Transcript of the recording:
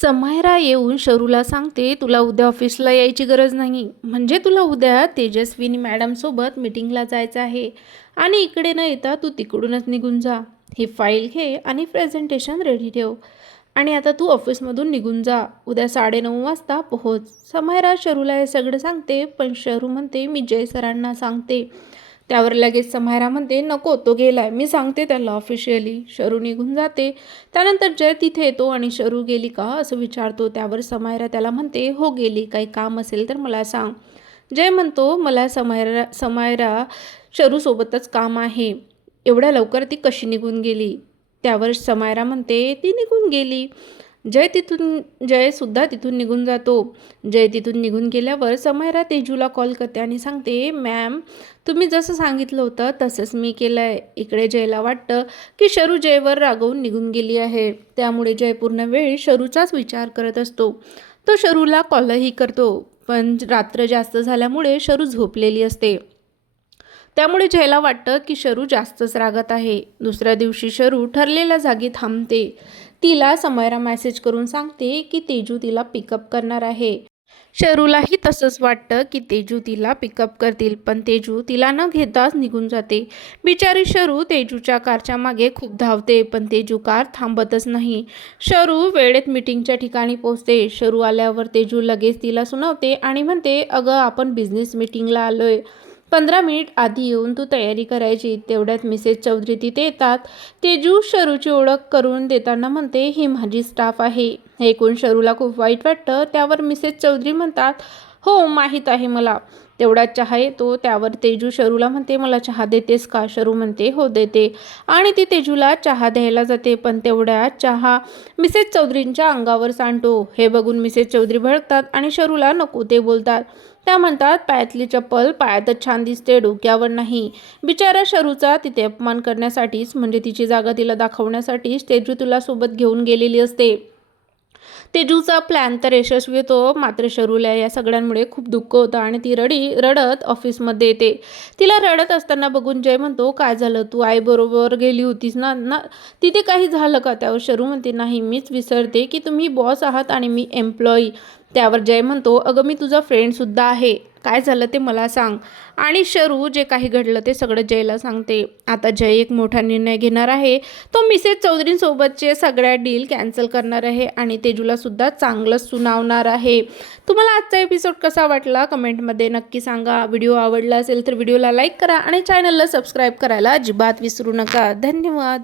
समायरा येऊन शरूला सांगते, तुला उद्या ऑफिसला यायची गरज नाही. म्हणजे तुला उद्या तेजस्विनी मॅडमसोबत मीटिंगला जायचं आहे आणि इकडे न येता तू तिकडूनच निघून जा. ही फाईल घे आणि प्रेझेंटेशन रेडी ठेव आणि आता तू ऑफिसमधून निघून जा. उद्या 9:30 वाजता पोहोच. समायरा शरूला हे सगळं सांगते, पण शरू म्हणते मी जय सरांना सांगते. त्यावर लगेच समायरा म्हणते, नको, तो गेलाय, मी सांगते त्याला ऑफिशियली. शरू निघून जाते. त्यानंतर जय तिथे येतो आणि शरू गेली का असं विचारतो. त्यावर समायरा त्याला म्हणते, हो गेली, काही काम असेल तर मला सांग. जय म्हणतो, मला समायरा शरूसोबतच काम आहे. एवढ्या लवकर ती कशी निघून गेली. त्यावर समायरा म्हणते, ती निघून गेली. जयसुद्धा तिथून निघून जातो. जय तिथून निघून गेल्यावर समायरा तेजूला कॉल करते आणि सांगते, मॅम, तुम्ही जसं सांगितलं होतं तसंच मी केलं आहे. इकडे जयला वाटतं की शरू जयवर रागवून निघून गेली आहे. त्यामुळे जय पूर्ण वेळ शरूचाच विचार करत असतो. तो शरूला कॉलही करतो, पण रात्र जास्त झाल्यामुळे शरू झोपलेली असते. त्यामुळे जयला वाटतं की शरू जास्तच रागत आहे. दुसऱ्या दिवशी शरू ठरलेल्या जागी थांबते. तिला समायरा मेसेज करून सांगते की तेजू तिला पिकअप करणार आहे. शरूलाही तसंच वाटतं की तेजू तिला पिकअप करतील, पण तेजू तिला न घेताच निघून जाते. बिचारी शरू तेजूच्या कारच्या मागे खूप धावते, पण तेजू कार थांबतच नाही. शरू वेळेत मीटिंगच्या ठिकाणी पोहोचते. शरू आल्यावर तेजू लगेच तिला सुनावते आणि म्हणते, अगं आपण बिझनेस मीटिंगला आलोय. 15 मिनिट आधी येऊन तू तयारी करायची. तेवढ्यात मिसेस चौधरी तिथे येतात. तेजू शरूची ओळख करून देताना म्हणते, ही माझी स्टाफ आहे. हे ऐकून शरूला खूप वाईट वाटतं. त्यावर मिसेस चौधरी म्हणतात, हो माहीत आहे मला. तेवढ्यात चहा येतो. त्यावर तेजू शरूला म्हणते, मला चहा देतेस का. शरू म्हणते, हो देते, आणि ती तेजूला चहा द्यायला जाते. पण तेवढ्यात चहा मिसेस चौधरींच्या अंगावर सांडतो. हे बघून मिसेस चौधरी भडकतात आणि शरूला नको ते बोलतात. त्या म्हणतात, पायातली चप्पल पायातच छान दिसते, डोक्यावर नाही. बिचारा शरूचा तिथे अपमान करण्यासाठीच, म्हणजे तिची जागा तिला दाखवण्यासाठीच तेजू तुला सोबत घेऊन गेलेली असते. तेजूचा प्लॅन तर यशस्वी होतो, मात्र शरूला या सगळ्यांमुळे खूप दुःख होतं आणि ती रडत ऑफिसमध्ये येते. तिला रडत असताना बघून जय म्हणतो, काय झालं, तू आईबरोबर गेली होतीस ना ना तिथे काही झालं का. त्यावर शरू म्हणते, नाही, मीच विसरते की तुम्ही बॉस आहात आणि मी एम्प्लॉई. त्यावर जय म्हणतो, अगं मी तुझा फ्रेंडसुद्धा आहे, काय झालं ते मला सांग. आणि शरू जे काही घडलं ते सगळं जयला सांगते. आता जय एक मोठा निर्णय घेणार आहे. तो मिसेस चौधरींसोबतचे सगळ्या डील कॅन्सल करणार आहे आणि तेजूला सुद्धा चांगलंच सुनावणार आहे. तुम्हाला आजचा एपिसोड कसा वाटला कमेंटमध्ये नक्की सांगा. व्हिडिओ आवडला असेल तर व्हिडिओला लाईक करा आणि चॅनलला सबस्क्राईब करायला अजिबात विसरू नका. धन्यवाद.